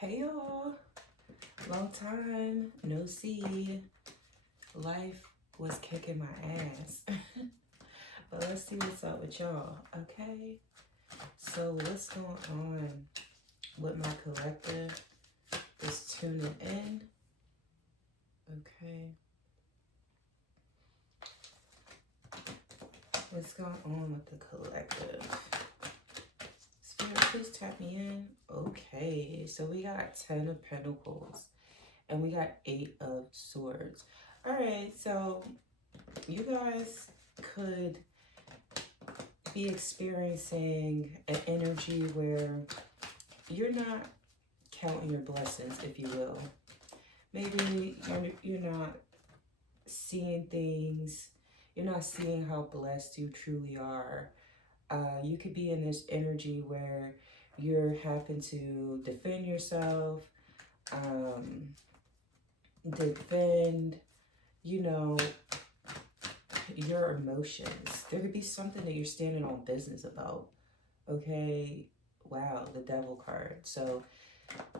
Hey y'all, long time no see. Life was kicking my ass. But let's see what's up with y'all, okay? So what's going on with my collective? Is tuning in, okay? What's going on with the collective? Spirit, please tap me in. Okay, so we got 10 of Pentacles and we got 8 of Swords. All right, so you guys could be experiencing an energy where you're not counting your blessings, if you will. Maybe you're not seeing things, you're not seeing how blessed you truly are. You could be in this energy where you're having to defend yourself, defend, you know, your emotions. There could be something that you're standing on business about. Okay, wow, the Devil card. So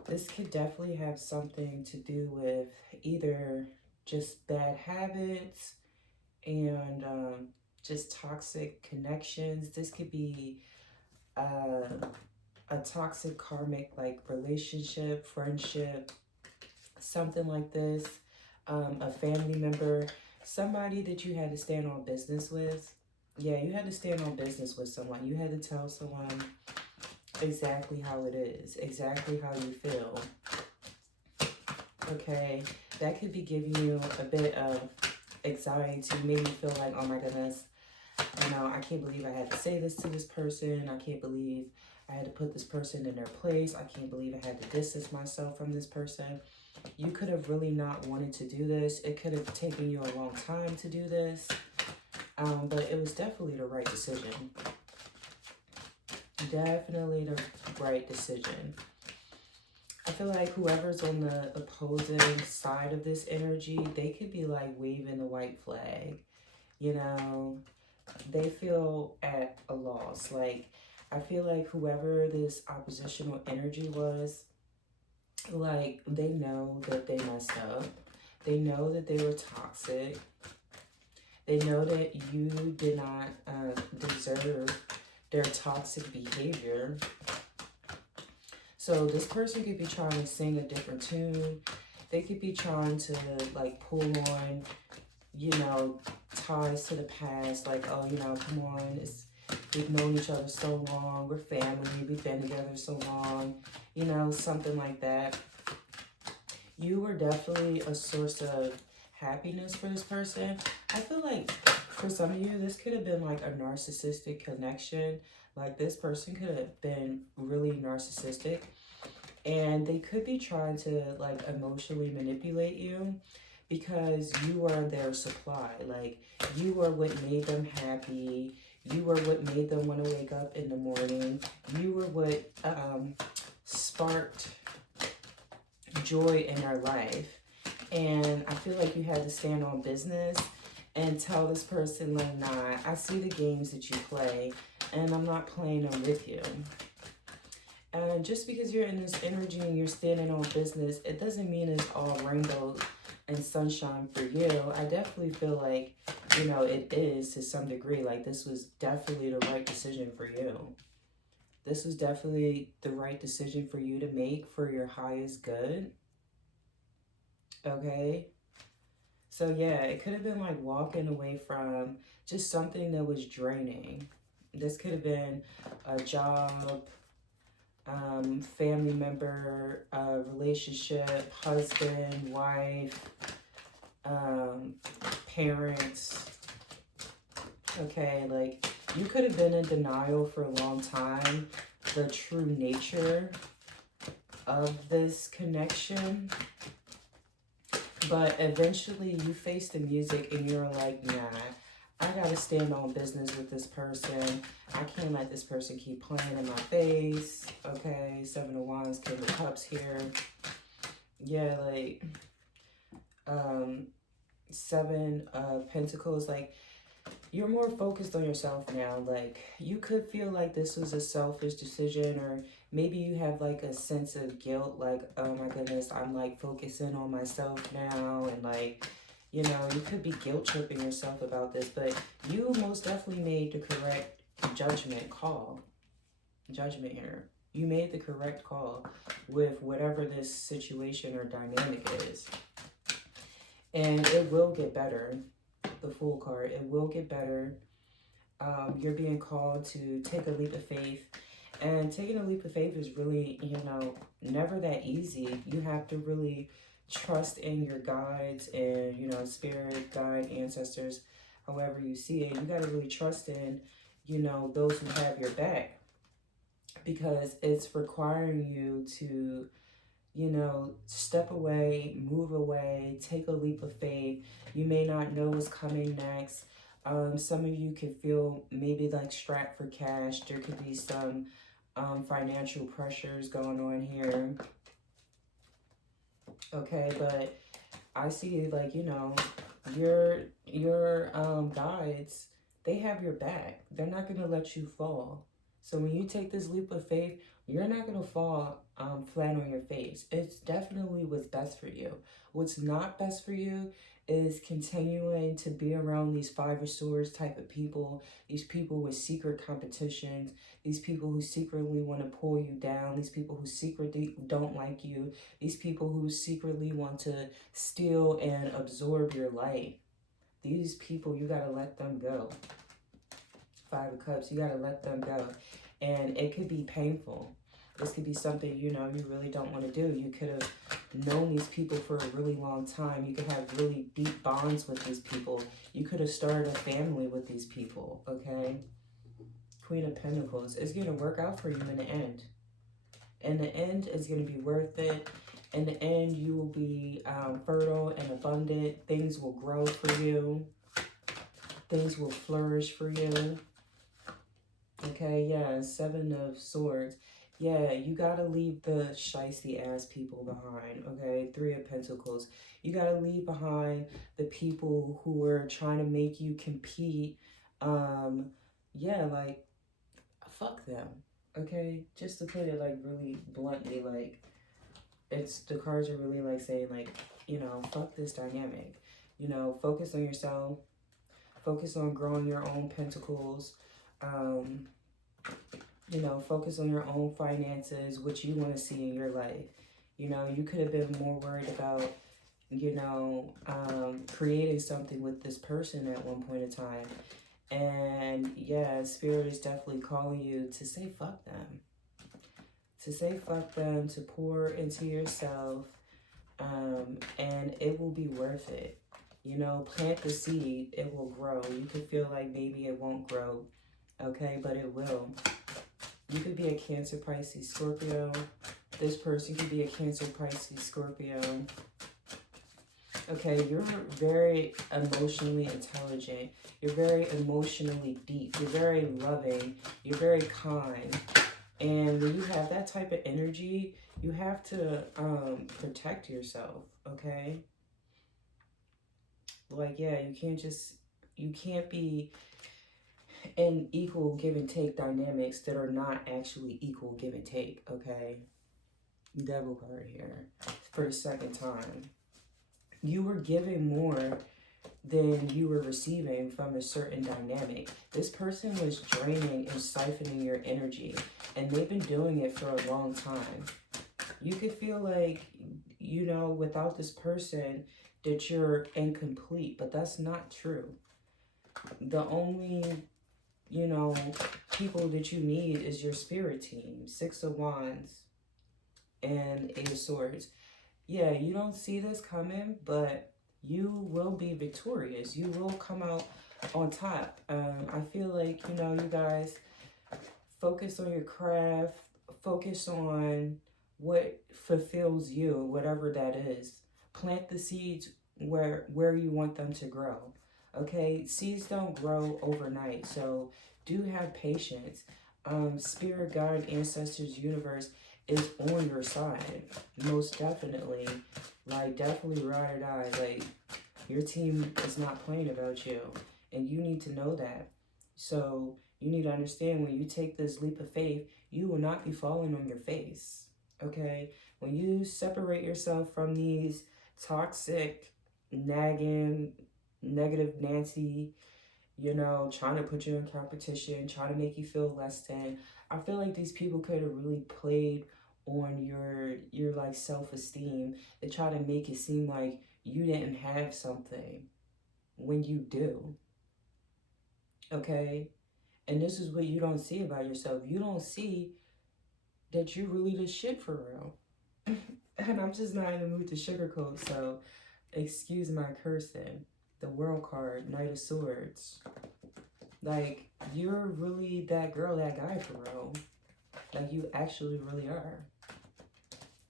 this could definitely have something to do with either just bad habits and just toxic connections. This could be a toxic karmic like relationship, friendship, something like this. A family member, somebody that you had to stand on business with. Yeah, you had to stand on business with someone. You had to tell someone exactly how it is, exactly how you feel. Okay, that could be giving you a bit of anxiety, maybe feel like, oh my goodness, you know, I can't believe I had to say this to this person. I can't believe I had to put this person in their place. I can't believe I had to distance myself from this person. You could have really not wanted to do this. It could have taken you a long time to do this. But it was definitely the right decision. Definitely the right decision. I feel like whoever's on the opposing side of this energy, they could be like waving the white flag. You know, they feel at a loss. Like, I feel like whoever this oppositional energy was, like, they know that they messed up. They know that they were toxic. They know that you did not deserve their toxic behavior. So this person could be trying to sing a different tune. They could be trying to like pull on, you know, ties to the past. Like, oh, you know, come on, we've known each other so long. We're family. We've been together so long. You know, something like that. You were definitely a source of happiness for this person. I feel like for some of you, this could have been like a narcissistic connection. Like this person could have been really narcissistic and they could be trying to like emotionally manipulate you because you are their supply. Like you were what made them happy. You were what made them want to wake up in the morning. You were what sparked joy in their life. And I feel like you had to stand on business and tell this person, like, nah, I see the games that you play and I'm not playing them with you. And just because you're in this energy and you're standing on business, it doesn't mean it's all rainbows and sunshine for you. I definitely feel like, you know, it is to some degree. Like this was definitely the right decision for you. This was definitely the right decision for you to make for your highest good. Okay? So yeah, it could have been like walking away from just something that was draining. This could have been a job, family member, relationship, husband, wife, parents. Okay, like you could have been in denial for a long time, the true nature of this connection. But eventually you face the music and you're like, nah, I gotta stand on business with this person. I can't let this person keep playing in my face. Okay, 7 of Wands, King of Cups here. Yeah, like 7 of Pentacles. Like you're more focused on yourself now. Like you could feel like this was a selfish decision or Maybe you have like a sense of guilt, like, oh my goodness, I'm like focusing on myself now, and like, you know, you could be guilt tripping yourself about this, but you most definitely made the correct judgment here. You made the correct call with whatever this situation or dynamic is. And it will get better. The Fool card, it will get better. You're being called to take a leap of faith. And taking a leap of faith is really, you know, never that easy. You have to really trust in your guides and, you know, spirit, guide, ancestors, however you see it. You got to really trust in, you know, those who have your back, because it's requiring you to, you know, step away, move away, take a leap of faith. You may not know what's coming next. Some of you could feel maybe like strapped for cash. There could be some financial pressures going on here. Okay, but I see, like, you know, your guides, they have your back. They're not going to let you fall. So when you take this leap of faith, you're not going to fall flat on your face. It's definitely what's best for you. What's not best for you is continuing to be around these Five of Swords type of people, these people with secret competitions, these people who secretly want to pull you down, these people who secretly don't like you, these people who secretly want to steal and absorb your life. These people, you got to let them go. Five of Cups, you got to let them go. And it could be painful. This could be something, you know, you really don't want to do. You could have known these people for a really long time. You could have really deep bonds with these people. You could have started a family with these people, okay? Queen of Pentacles. It's going to work out for you in the end. In the end, it's going to be worth it. In the end, you will be fertile and abundant. Things will grow for you. Things will flourish for you. Okay, yeah, Seven of Swords. Yeah, you gotta leave the shiesty ass people behind, okay? Three of Pentacles. You gotta leave behind the people who are trying to make you compete. Yeah, like, fuck them, okay? Just to put it, like, really bluntly, like, the cards are really, like, saying, like, you know, fuck this dynamic. You know, focus on yourself. Focus on growing your own pentacles. You know, focus on your own finances, what you want to see in your life. You know, you could have been more worried about, you know, creating something with this person at one point in time. And yeah, Spirit is definitely calling you to say fuck them. To say fuck them, to pour into yourself, and it will be worth it. You know, plant the seed, it will grow. You could feel like maybe it won't grow, okay, but it will. You could be a Cancer, Pisces, Scorpio. This person could be a Cancer, Pisces, Scorpio. Okay, you're very emotionally intelligent. You're very emotionally deep. You're very loving. You're very kind. And when you have that type of energy, you have to protect yourself, okay? Like, yeah, you can't be in equal give and take dynamics that are not actually equal give and take, okay? Devil card here for the second time. You were giving more than you were receiving from a certain dynamic. This person was draining and siphoning your energy, and they've been doing it for a long time. You could feel like, you know, without this person that you're incomplete, but that's not true. The only, you know, people that you need is your spirit team. Six of Wands and Eight of Swords. Yeah, you don't see this coming, but you will be victorious. You will come out on top. I feel like, you know, you guys focus on your craft, focus on what fulfills you, whatever that is. Plant the seeds where you want them to grow. Okay, seeds don't grow overnight, so do have patience. Spirit, guide, ancestors, universe is on your side, most definitely. Like, definitely ride or die. Like, your team is not playing about you, and you need to know that. So You need to understand, when you take this leap of faith, you will not be falling on your face, okay? When you separate yourself from these toxic, nagging, negative Nancy, you know, trying to put you in competition, trying to make you feel less than, I feel like these people could have really played on your like self-esteem. They try to make it seem like you didn't have something when you do, okay? And this is what you don't see about yourself. You don't see that you really the shit for real. And I'm just not in the mood to sugarcoat, so excuse my cursing. The World card, Knight of Swords. Like, you're really that girl, that guy for real. Like, you actually really are.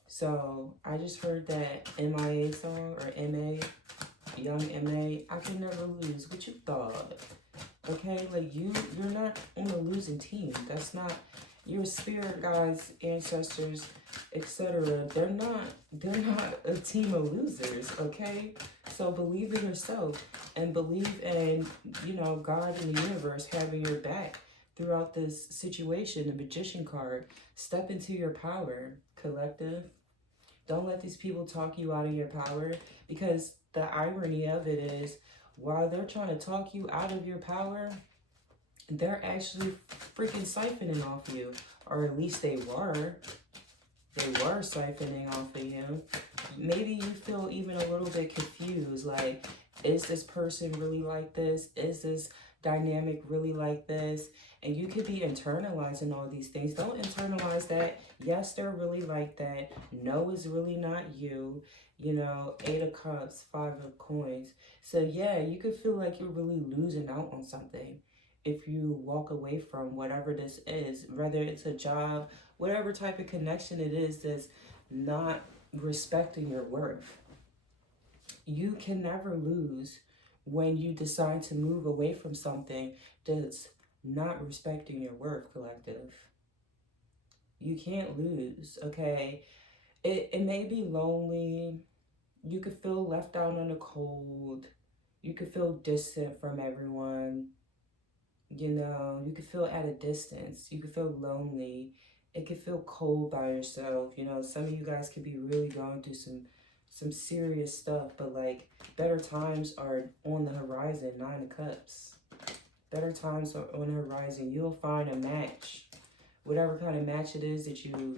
So, I just heard that MIA song, or MA, Young MA, I can never lose. What you thought? Okay, like, you're not on a losing team. That's not your spirit guides, ancestors, etc. They're not a team of losers, okay? So believe in yourself and believe in, you know, God and the universe having your back throughout this situation. The Magician card. Step into your power, collective. Don't let these people talk you out of your power, because the irony of it is, while they're trying to talk you out of your power, they're actually freaking siphoning off you. Or at least they were. They were siphoning off of you. Maybe you feel even a little bit confused. Like, is this person really like this? Is this dynamic really like this? And you could be internalizing all these things. Don't internalize that. Yes, they're really like that. No, it's really not you. You know, 8 of Cups, 5 of Coins. So yeah, you could feel like you're really losing out on something if you walk away from whatever this is, whether it's a job, whatever type of connection it is that's not respecting your worth. You can never lose when you decide to move away from something that's not respecting your worth, collective. You can't lose, okay? It may be lonely. You could feel left out in the cold. You could feel distant from everyone. You know, you could feel at a distance. You could feel lonely. It could feel cold by yourself. You know, some of you guys could be really going through some serious stuff, but like, better times are on the horizon. 9 of Cups. Better times are on the horizon. You'll find a match. Whatever kind of match it is that you're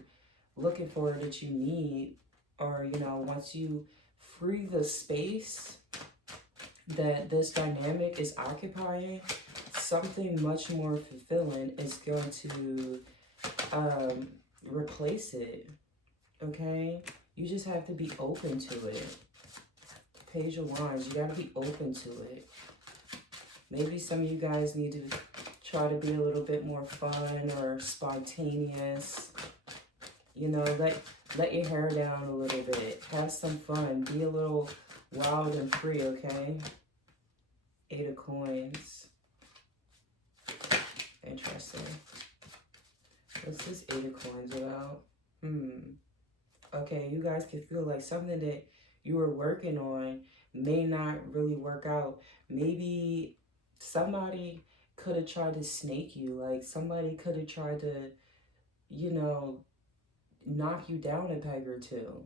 looking for, that you need, or, you know, once you free the space that this dynamic is occupying, something much more fulfilling is going to replace it, okay? You just have to be open to it. Page of Wands, you got to be open to it. Maybe some of you guys need to try to be a little bit more fun or spontaneous. You know, let your hair down a little bit. Have some fun. Be a little wild and free, okay? 8 of Coins. Interesting. What's this 8 of Coins about? Okay, you guys can feel like something that you were working on may not really work out. Maybe somebody could have tried to snake you. Like, somebody could have tried to, you know, knock you down a peg or two.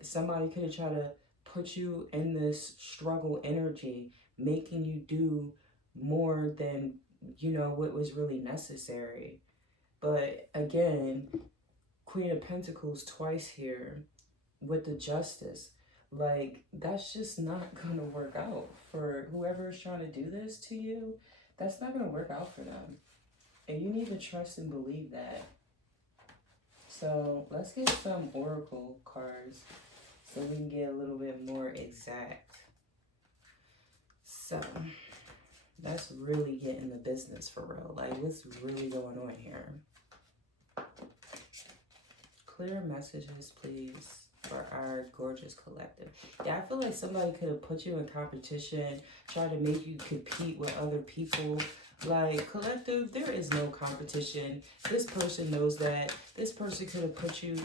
Somebody could have tried to put you in this struggle energy, making you do more than, you know, what was really necessary. But again, Queen of Pentacles twice here with the Justice. Like, that's just not gonna work out for whoever is trying to do this to you. That's not gonna work out for them. And you need to trust and believe that. So let's get some oracle cards so we can get a little bit more exact. So that's really getting the business for real. Like, what's really going on here? Clear messages, please, for our gorgeous collective. Yeah, I feel like somebody could have put you in competition, tried to make you compete with other people. Like, collective, there is no competition. This person knows that. This person could have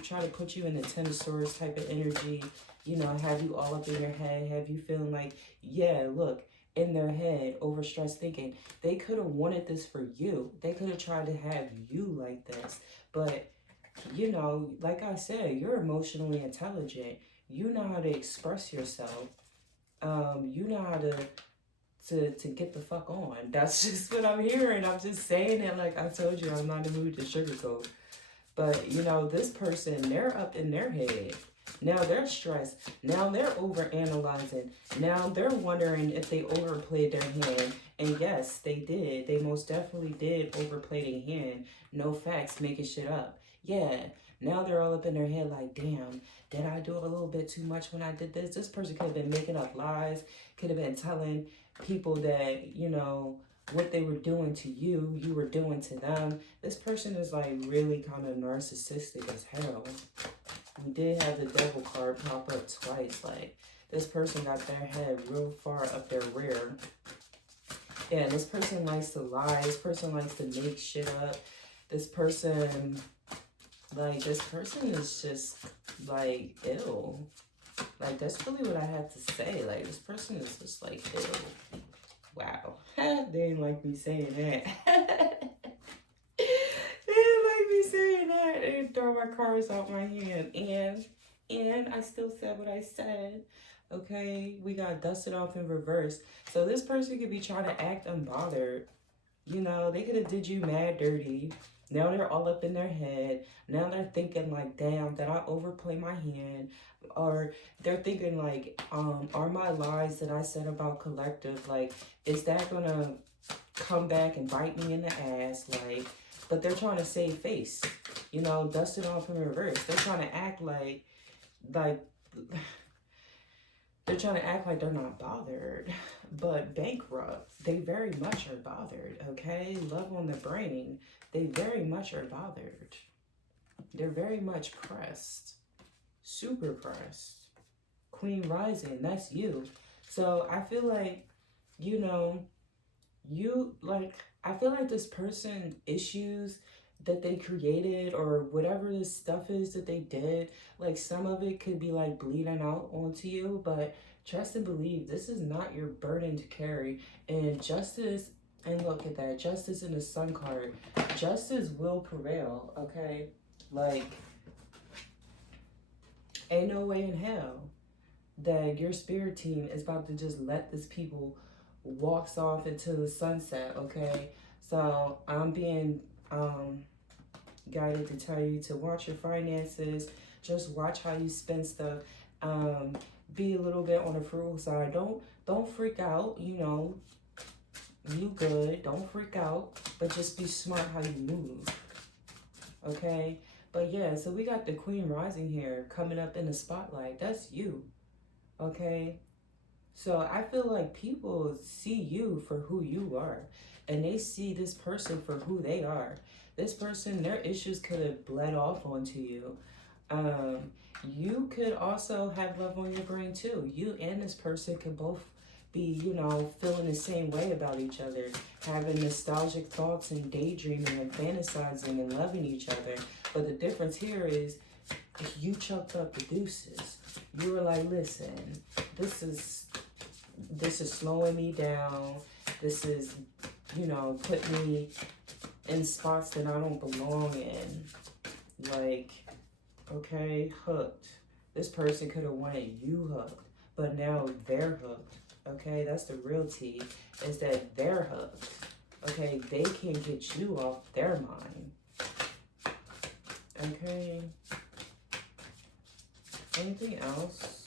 tried to put you in the 10 of Swords type of energy, you know, have you all up in your head, have you feeling like, yeah, look, in their head, overstressed thinking. They could have wanted this for you. They could have tried to have you like this. But, you know, like I said, you're emotionally intelligent. You know how to express yourself. You know how to get the fuck on. That's just what I'm hearing. I'm just saying it like I told you. I'm not in the mood to sugarcoat. But, you know, this person, they're up in their head. Now they're stressed. Now they're overanalyzing. Now they're wondering if they overplayed their hand. And yes, they did. They most definitely did overplay their hand. No facts, making shit up. Yeah. Now they're all up in their head like, damn, did I do a little bit too much when I did this? This person could have been making up lies. Could have been telling people that, you know, what they were doing to you, you were doing to them. This person is like really kind of narcissistic as hell. We did have the devil card pop up twice. Like, this person got their head real far up their rear. Yeah, this person likes to lie. This person likes to make shit up. This person, like, this person is just, like, ill. Like, that's really what I have to say. Like, this person is just, like, ill. Wow. They didn't like me saying that. Saying that and throw my cards out my hand, and I still said what I said. Okay, we got dusted off in reverse. So this person could be trying to act unbothered. You know, they could have did you mad dirty. Now they're all up in their head. Now they're thinking like, damn, did I overplay my hand? Or they're thinking like, are my lies that I said about collective, like, is that gonna come back and bite me in the ass? Like, but they're trying to save face, you know, dust it off in reverse. They're trying to act like they're trying to act like they're not bothered, but bankrupt. They very much are bothered, okay? Love on the brain. They very much are bothered. They're very much pressed, super pressed. Queen rising, that's you. So I feel like, you know, I feel like this person issues that they created or whatever this stuff is that they did, like some of it could be like bleeding out onto you, but trust and believe this is not your burden to carry. And justice, and look at that, justice in the sun card, justice will prevail, okay? Like, ain't no way in hell that your spirit team is about to just let this people walks off into the sunset, okay? So I'm being guided to tell you to watch your finances, just watch how you spend stuff, be a little bit on the frugal side. Don't freak out, you know, you good, don't freak out, but just be smart how you move, okay? But yeah, so we got the Queen rising here coming up in the spotlight. That's you, okay? So I feel like people see you for who you are, and they see this person for who they are. This person, their issues could have bled off onto you. You could also have love on your brain too. You and this person could both be, you know, feeling the same way about each other, having nostalgic thoughts and daydreaming and fantasizing and loving each other. But the difference here is you chucked up the deuces. You were like, listen, this is slowing me down. This is, you know, put me in spots that I don't belong in. Like, okay, hooked. This person could have wanted you hooked, but now they're hooked. Okay, that's the real tea, is that they're hooked. Okay, they can't get you off their mind. Okay. Anything else?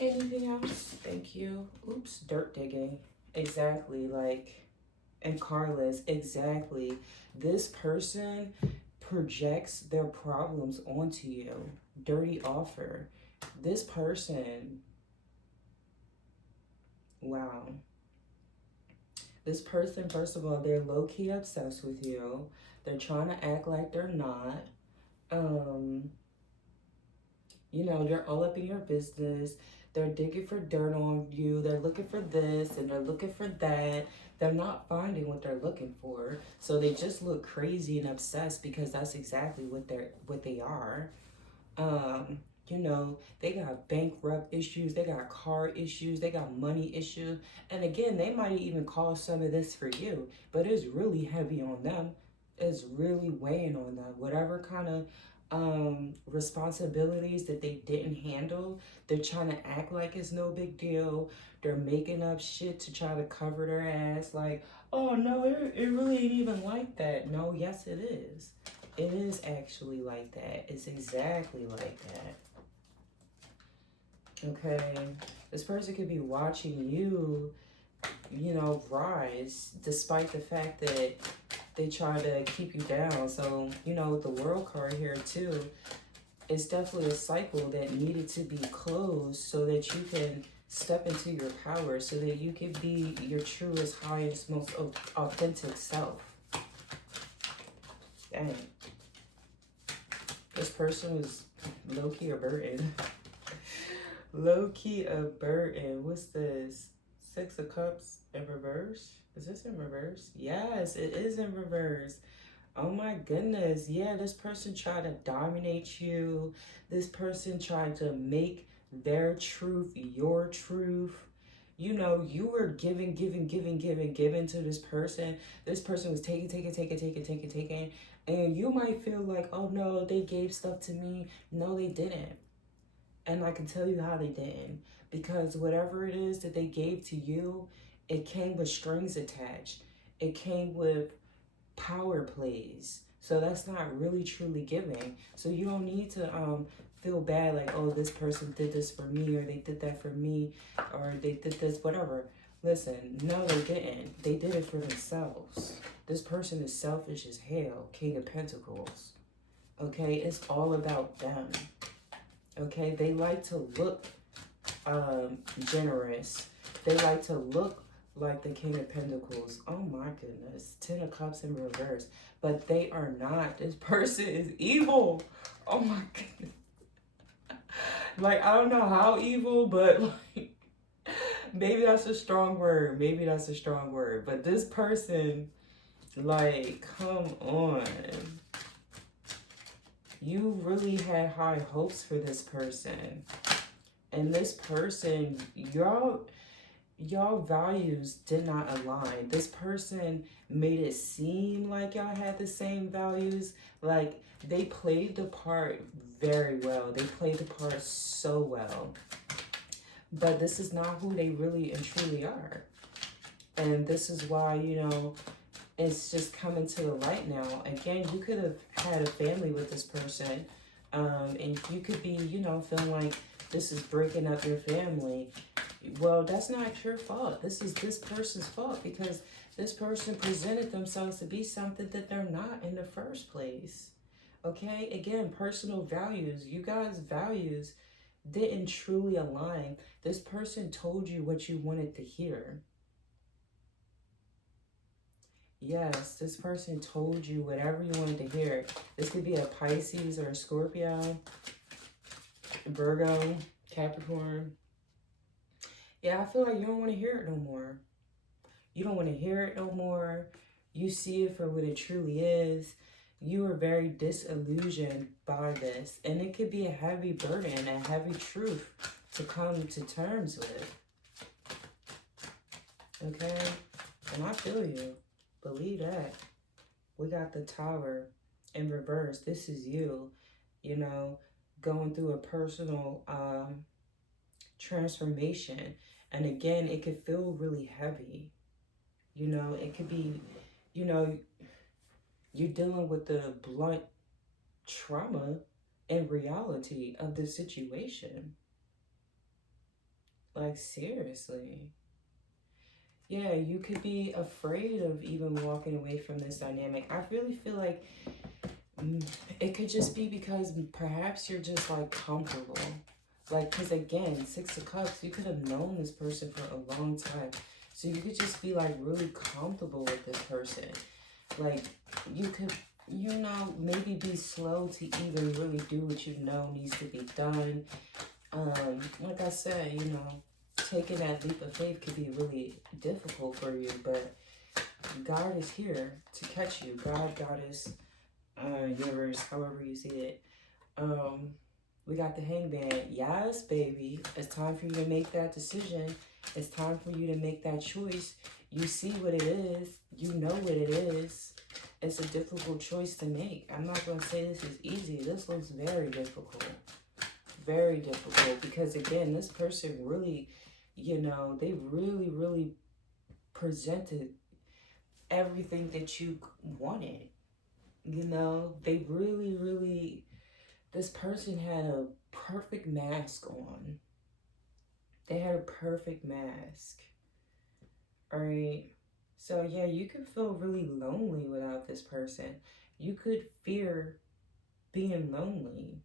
Anything else? Thank you. Oops, dirt digging. Exactly, like, and Carlos, exactly. This person projects their problems onto you. Dirty offer. This person, wow. This person, first of all, they're low-key obsessed with you. They're trying to act like they're not. You know, they're all up in your business. They're digging for dirt on you. They're looking for this and they're looking for that. They're not finding what they're looking for. So they just look crazy and obsessed because that's exactly what they are. You know, they got bankrupt issues, they got car issues, they got money issues. And again, they might even cause some of this for you, but it's really heavy on them. It's really weighing on them. Whatever kind of responsibilities that they didn't handle, they're trying to act like it's no big deal. They're making up shit to try to cover their ass like, oh no, it really ain't even like that. No, yes it is. It is actually like that. It's exactly like that. Okay, this person could be watching you, you know, rise despite the fact that they try to keep you down. So, you know, with the World card here too, it's definitely a cycle that needed to be closed so that you can step into your power, so that you can be your truest, highest, most authentic self. Dang. This person was low-key a burden. Low-key a burden. What's this? 6 of Cups in reverse? Is this in reverse? Yes, it is in reverse. Oh my goodness. Yeah, this person tried to dominate you. This person tried to make their truth your truth. You know, you were giving to this person. This person was taking. And you might feel like, oh no, they gave stuff to me. No, they didn't. And I can tell you how they didn't. Because whatever it is that they gave to you, it came with strings attached. It came with power plays. So that's not really truly giving. So you don't need to feel bad like, oh, this person did this for me, or they did that for me, or they did this, whatever. Listen, no, they didn't. They did it for themselves. This person is selfish as hell. King of Pentacles. Okay, it's all about them. Okay, they like to look generous. They like to look like the King of Pentacles. Oh my goodness. 10 of Cups in reverse. But they are not. This person is evil. Oh my goodness. Like, I don't know how evil, but like, maybe that's a strong word. Maybe that's a strong word. But this person, like, come on. You really had high hopes for this person. And this person, y'all values did not align. This person made it seem like y'all had the same values. Like, they played the part very well. They played the part so well. But this is not who they really and truly are. And this is why, you know, it's just coming to the light now. Again, you could have had a family with this person. And you could be, you know, feeling like this is breaking up your family. Well, that's not your fault. This is this person's fault, because this person presented themselves to be something that they're not in the first place. Okay? Again, personal values. You guys' values didn't truly align. This person told you what you wanted to hear. Yes, this person told you whatever you wanted to hear. This could be a Pisces or a Scorpio, Virgo, Capricorn. Yeah, I feel like you don't want to hear it no more. You don't want to hear it no more. You see it for what it truly is. You are very disillusioned by this. And it could be a heavy burden, a heavy truth to come to terms with. Okay? And I feel you. Believe that. We got the Tower in reverse. This is you, you know, going through a personal transformation. And again, it could feel really heavy. You know, it could be, you know, you're dealing with the blunt trauma and reality of the situation. Like, seriously. Yeah, you could be afraid of even walking away from this dynamic. I really feel like it could just be because perhaps you're just like comfortable. Like, because again, 6 of Cups, you could have known this person for a long time. So you could just be like really comfortable with this person. Like, you could, you know, maybe be slow to even really do what you know needs to be done. Like I said, you know, taking that leap of faith could be really difficult for you, but God is here to catch you. God, Goddess, universe, however you see it. We got the Hangman. Yes, baby. It's time for you to make that decision. It's time for you to make that choice. You see what it is. You know what it is. It's a difficult choice to make. I'm not going to say this is easy. This looks very difficult. Very difficult. Because, again, this person really, you know, they really, really presented everything that you wanted. You know, they really, really... This person had a perfect mask on. They had a perfect mask. Alright? So, yeah, you could feel really lonely without this person. You could fear being lonely.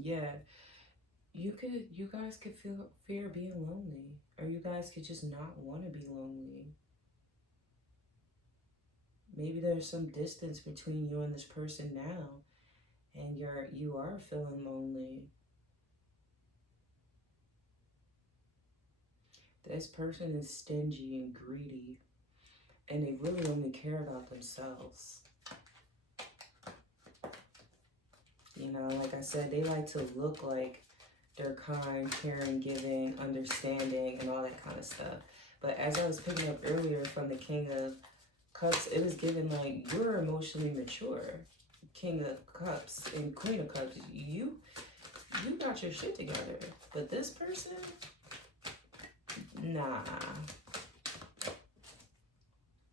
Yeah. You guys could fear being lonely. Or you guys could just not want to be lonely. Maybe there's some distance between you and this person now. And you are feeling lonely. This person is stingy and greedy, and they really only care about themselves. You know, like I said, they like to look like they're kind, caring, giving, understanding, and all that kind of stuff. But as I was picking up earlier from the King of Cups, it was given like you're emotionally mature. King of Cups and Queen of Cups, you got your shit together. But this person, nah.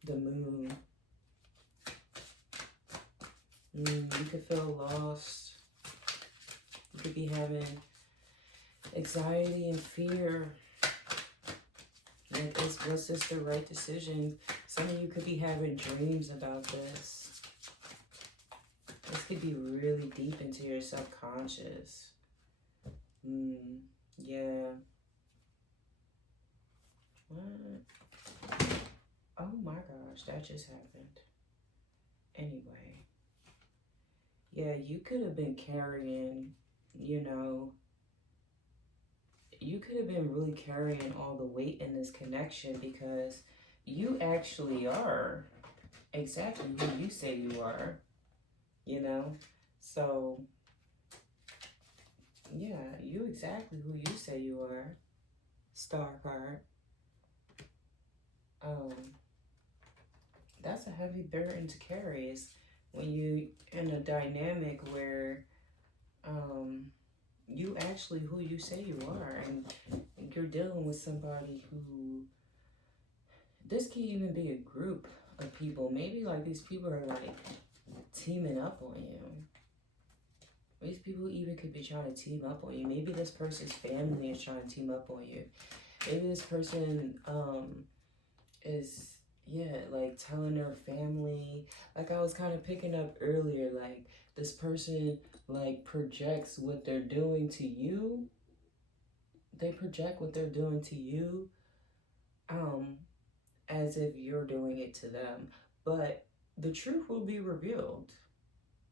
The Moon. You could feel lost. You could be having anxiety and fear. Like, was this the right decision? Some of you could be having dreams about this. This could be really deep into your subconscious. Yeah. What? Oh my gosh, that just happened. Anyway. Yeah, you could have been carrying, you know, you could have been really carrying all the weight in this connection because you actually are exactly who you say you are, you know? So, yeah, you exactly who you say you are. Star card. That's a heavy burden to carry. Is when you in a dynamic where you actually who you say you are, and you're dealing with somebody who, this can even be a group of people. Maybe like these people are like teaming up on you. These people even could be trying to team up on you. Maybe this person's family is trying to team up on you. Maybe this person is, yeah, like telling their family. Like I was kind of picking up earlier, like this person like projects what they're doing to you. They project what they're doing to you as if you're doing it to them. But the truth will be revealed.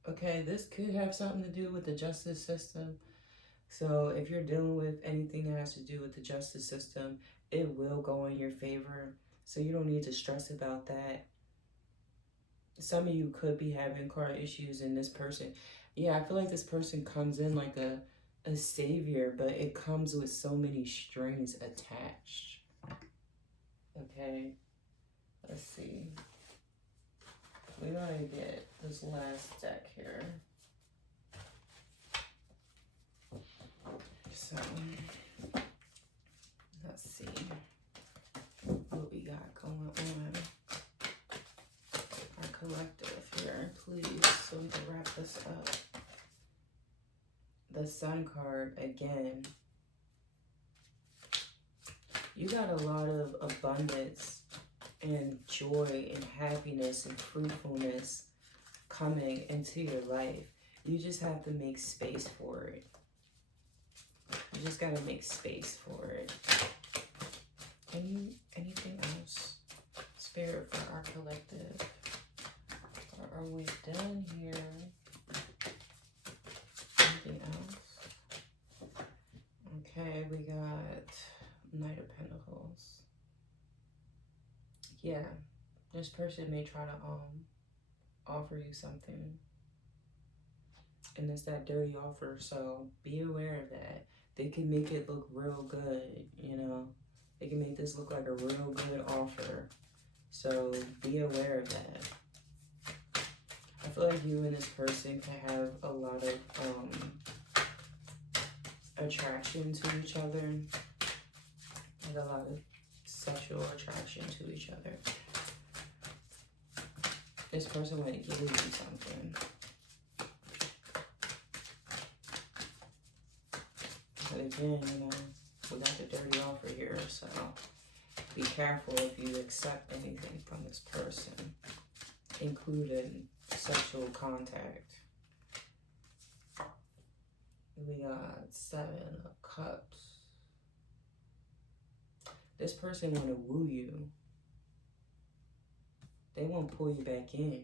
Okay, this could have something to do with the justice system. So if you're dealing with anything that has to do with the justice system, it will go in your favor. So you don't need to stress about that. Some of you could be having car issues, and this person, yeah, I feel like this person comes in like a savior, but it comes with so many strings attached. Okay, let's see. We gotta get this last deck here. So, let's see what we got going on. Our collective here, please, so we can wrap this up. The Sun card again. You got a lot of abundance and joy and happiness and fruitfulness coming into your life. You just have to make space for it. You just got to make space for it. Anything else? Spirit for our collective. Or are we done here? Anything else? Okay, we got Knight of Pentacles. Yeah, this person may try to offer you something. And it's that dirty offer, so be aware of that. They can make it look real good, you know. They can make this look like a real good offer. So be aware of that. I feel like you and this person can have a lot of attraction to each other. Like a lot of sexual attraction to each other. This person want to give you something. But again, you know, we got the dirty offer here, so be careful if you accept anything from this person, including sexual contact. We got 7 of Cups. This person want to woo you. They want to pull you back in.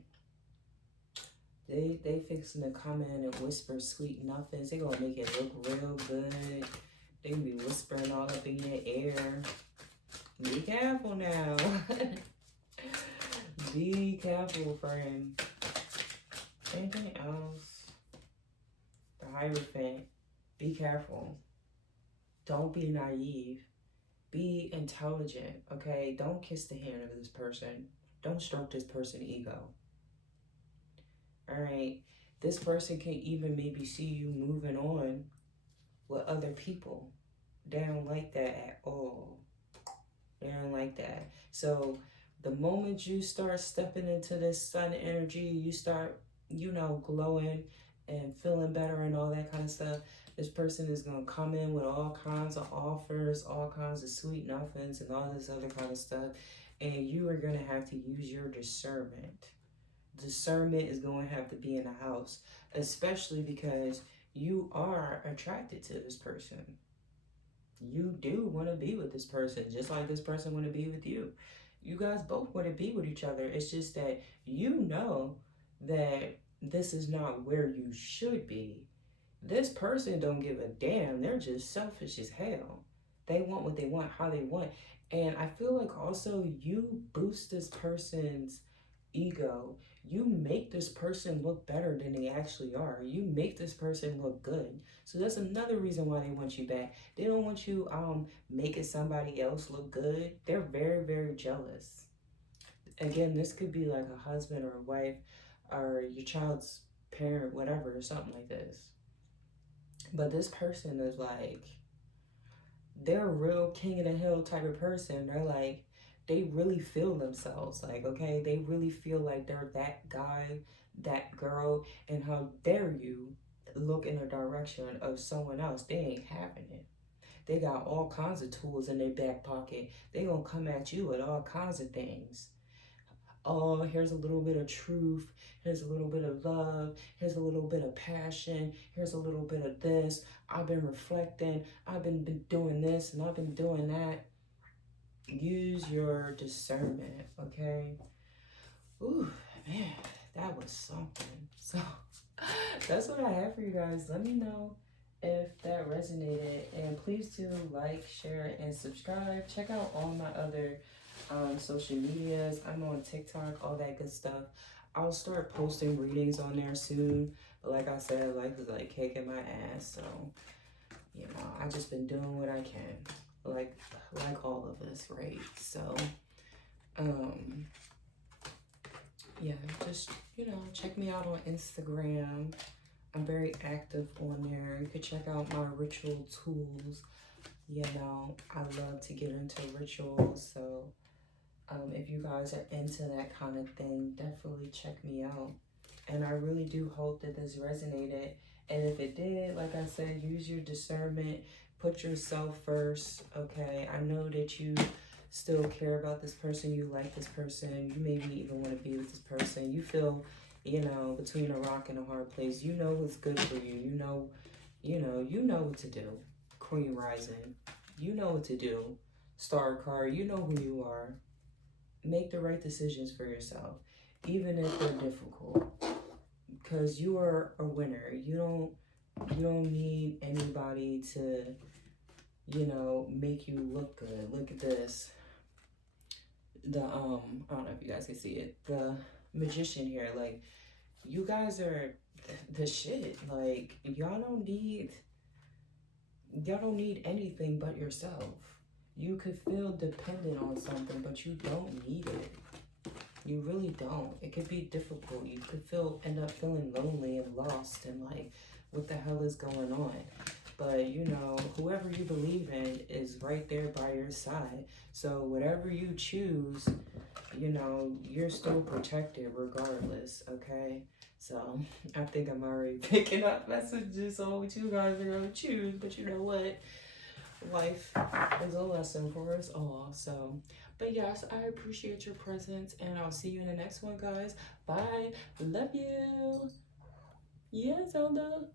They fixing to come in and whisper sweet nothings. They gonna make it look real good. They gonna be whispering all up in your ear. Be careful now. Be careful, friend. Anything else? The Hierophant. Be careful. Don't be naive. Be intelligent, okay? Don't kiss the hand of this person. Don't stroke this person's ego. All right? This person can even maybe see you moving on with other people. They don't like that at all. They don't like that. So the moment you start stepping into this sun energy, you start, you know, glowing and feeling better and all that kind of stuff, this person is going to come in with all kinds of offers, all kinds of sweet nothings and all this other kind of stuff. And you are going to have to use your discernment. Discernment is going to have to be in the house, especially because you are attracted to this person. You do want to be with this person, just like this person want to be with you. You guys both want to be with each other. It's just that you know that this is not where you should be. This person don't give a damn. They're just selfish as hell. They want what they want, how they want. And I feel like also you boost this person's ego. You make this person look better than they actually are. You make this person look good. So that's another reason why they want you back. They don't want you making somebody else look good. They're very, very jealous. Again, this could be like a husband or a wife or your child's parent, whatever, or something like this. But this person is like, they're a real king of the hill type of person. They're like, they really feel themselves. Like, okay, they really feel like they're that guy, that girl, and how dare you look in the direction of someone else. They ain't having it. They got all kinds of tools in their back pocket. They gonna come at you with all kinds of things. Oh, here's a little bit of truth. Here's a little bit of love. Here's a little bit of passion. Here's a little bit of this. I've been reflecting. I've been doing this and I've been doing that. Use your discernment, okay? Ooh, man, that was something. So that's what I have for you guys. Let me know if that resonated. And please do like, share, and subscribe. Check out all my other social medias. I'm on TikTok, all that good stuff. I'll start posting readings on there soon. But like I said, life is like kicking my ass. So, you know, I just been doing what I can. Like all of us, right? So, yeah, just, you know, check me out on Instagram. I'm very active on there. You could check out my ritual tools. You know, I love to get into rituals. So, if you guys are into that kind of thing, definitely check me out. And I really do hope that this resonated. And if it did, like I said, use your discernment. Put yourself first, okay? I know that you still care about this person. You like this person. You maybe even want to be with this person. You feel, you know, between a rock and a hard place. You know what's good for you. You know what to do. Queen Rising. You know what to do. Star card. You know who you are. Make the right decisions for yourself, even if they're difficult. Because you are a winner. You don't need anybody to, you know, make you look good. Look at this. I don't know if you guys can see it. magician here. Like, you guys are the shit. Like, y'all don't need anything but yourself. You could feel dependent on something, but you don't need it. You really don't. It could be difficult. You could end up feeling lonely and lost and like, what the hell is going on? But you know, whoever you believe in is right there by your side. So whatever you choose, you know, you're still protected regardless, okay? So I think I'm already picking up messages on what you guys are gonna choose, but you know what? Life is a lesson for us all. So, but yes, I appreciate your presence, and I'll see you in the next one, guys. Bye. Love you. Yeah, Zelda.